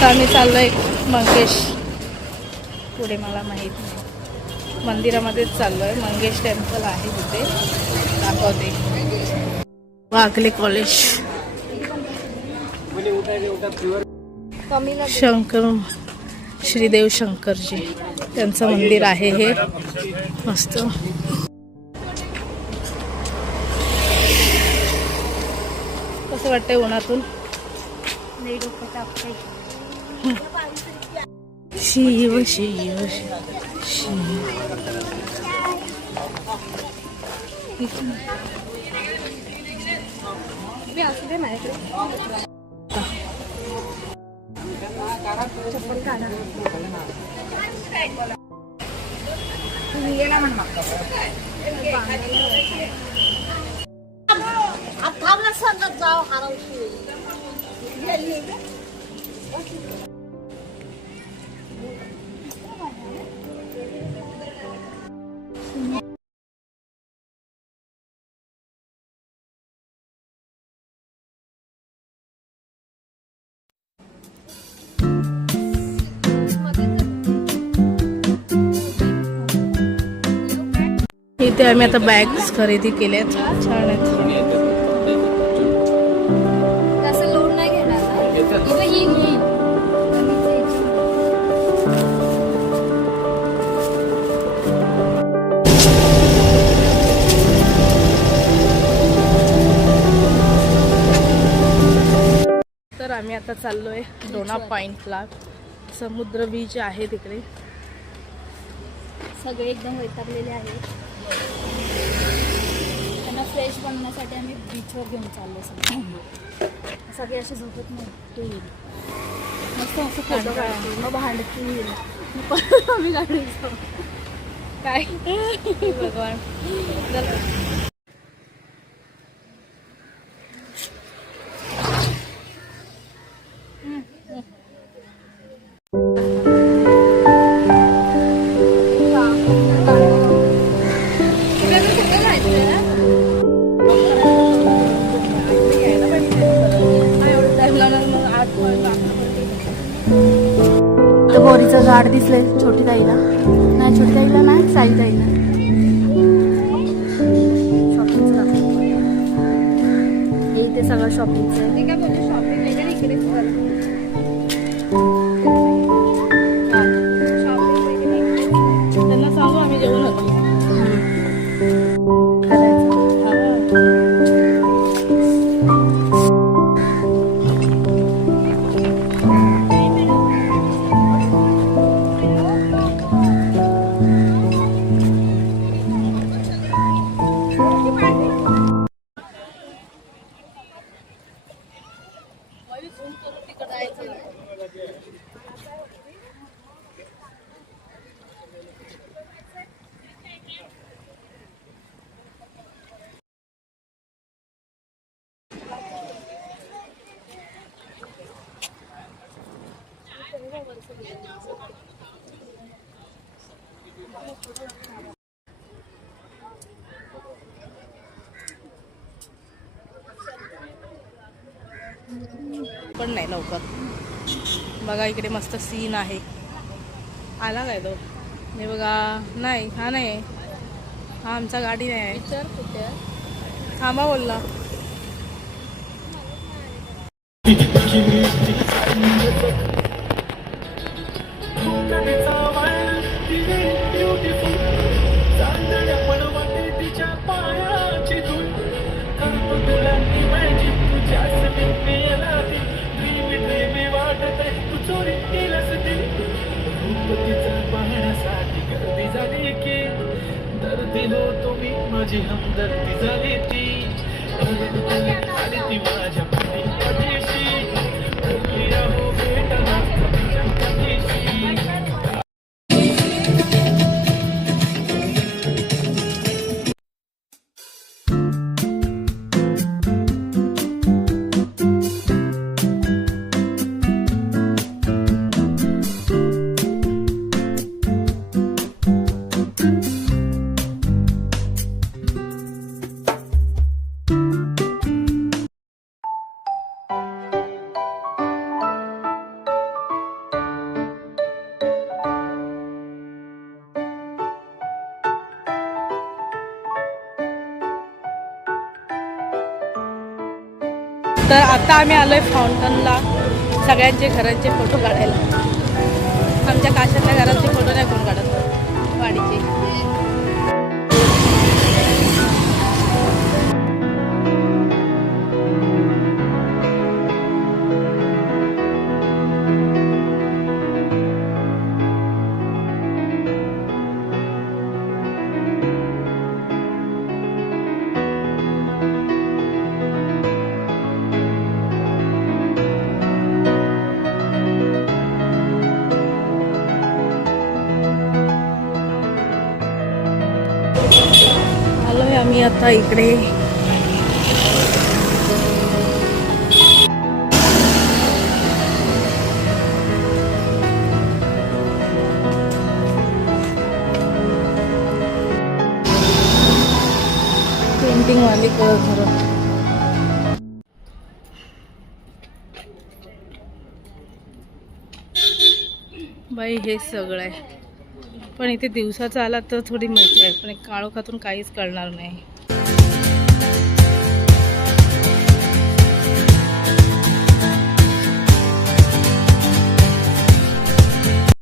आता आम्ही चाललोय मंगेश, पुढे मला माहीत नाही, मंदिरामध्येच चाललोय. मंगेश टेम्पल आहे तिथे, दाखवते. वाघले कॉलेज, शंकर, श्रीदेव शंकरजी त्यांचं मंदिर आहे हे, मस्त. कसं वाटतंय उन्हातून? शिव शिव शिव. इथे आम्ही आता बॅग्स खरेदी केल्यात, छान आहेत. लोड नाही घेणार. तर आम्ही आता चाललोय डोना पॉइंटला. समुद्र बीच आहे तिकडे. सगळे एकदम वैतागलेले आहेत. त्यांना फ्रेश बनवण्यासाठी आम्ही बीचवर घेऊन चाललो. सगळे असे झोपत नाही. मस्त असं फोटो काढतो, मग भांडतील, मग आम्ही गाडी जाऊ. काय भगवान. बोरीचं झाड दिसलंय छोटी ताईला. नाही, छोटी ताईला नाही, साई ताईला. शॉपिंगचं हे इथे सगळं शॉपिंगचं आहे. काय बोलते, शॉपिंग वगैरे इकडे त्यांना सांगू आम्ही जेवण होतो. पण नाही लवकर. बघा इकडे मस्त सीन आहे. आला काय तो? नाही बघा. नाही, हा नाही, हा आमचा गाडी नाही आहे. विचार कुठे थांबा बोलला. तुम्ही माझी हमदर्दी झाली ती माझ्या तर आता आम्ही आलोय फाउंटनला सगळ्यांचे घरांचे फोटो काढायला. आमच्या काशातल्या घरांचे फोटो नाही कोण काढत वाडीचे. आलोय आम्ही आता इकडे. पेंटिंग वाली घर. बाई हे सगळं आहे पण इथे दिवसाचा आला तर थोडी मजा आहे पण काळोखातून काहीच कळणार नाही.